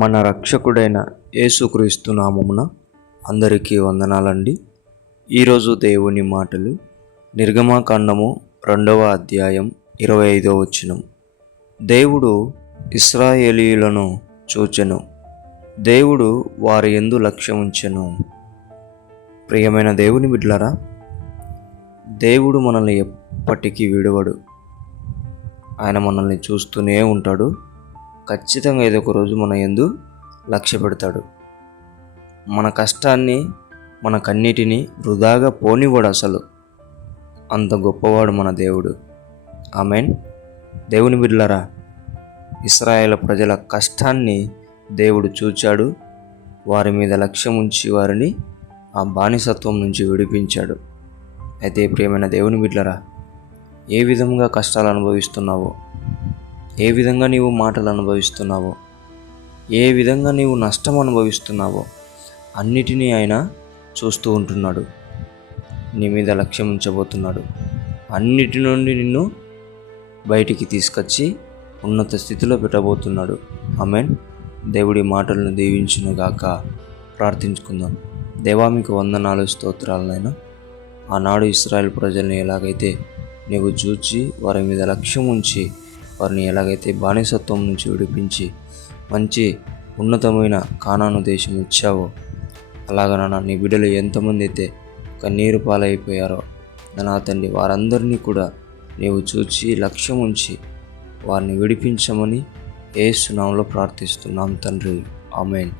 మన రక్షకుడైన యేసుక్రీస్తు నామమున అందరికీ వందనాలండి. ఈరోజు దేవుని మాటలు నిర్గమకాండము 2వ అధ్యాయం 25వ వచనం. దేవుడు ఇశ్రాయేలీయులను చూచెను, దేవుడు వారి యందు లక్ష్యముంచెను. ప్రియమైన దేవుని బిడ్డలారా, దేవుడు మనల్ని ఎప్పటికీ విడవడు. ఆయన మనల్ని చూస్తూనే ఉంటాడు. ఖచ్చితంగా ఏదో ఒక రోజు మన యందు లక్ష్య పెడతాడు. మన కష్టాన్ని, మన కన్నీటిని వృధాగా పోనివ్వడు. అసలు అంత గొప్పవాడు మన దేవుడు. ఆమేన్. దేవుని బిడ్డలారా, ఇశ్రాయేలు ప్రజల కష్టాన్ని దేవుడు చూచాడు. వారి మీద లక్ష్యం ఉంచి వారిని ఆ బానిసత్వం నుంచి విడిపించాడు. అయితే ప్రియమైన దేవుని బిడ్డలారా, ఏ విధంగా కష్టాలు అనుభవిస్తున్నావో, ఏ విధంగా నీవు మాటలు అనుభవిస్తున్నావో, ఏ విధంగా నీవు నష్టం అనుభవిస్తున్నావో అన్నిటినీ ఆయన చూస్తూ ఉంటున్నాడు. నీ మీద లక్ష్యం ఉంచబోతున్నాడు. అన్నిటి నుండి నిన్ను బయటికి తీసుకొచ్చి ఉన్నత స్థితిలో పెట్టబోతున్నాడు. ఆమేన్. దేవుడి మాటలను దీవించునుగాక. ప్రార్థించుకుందాం. దేవా, మీకు వందనాలు, స్తోత్రాలనైనా. ఆనాడు ఇశ్రాయేలు ప్రజల్ని ఎలాగైతే నీవు చూచి వారి మీద లక్ష్యం ఉంచి వారిని ఎలాగైతే బానిసత్వం నుంచి విడిపించి మంచి ఉన్నతమైన కానాను దేశం ఇచ్చావో, అలాగనా నీ బిడ్డలు ఎంతమంది అయితే కన్నీరు పాలైపోయారో నా తండ్రి, వారందరినీ కూడా నీవు చూచి లక్ష్యం ఉంచి వారిని విడిపించమని యేసు నామములో ప్రార్థిస్తున్నాం తండ్రి. ఆమేన్.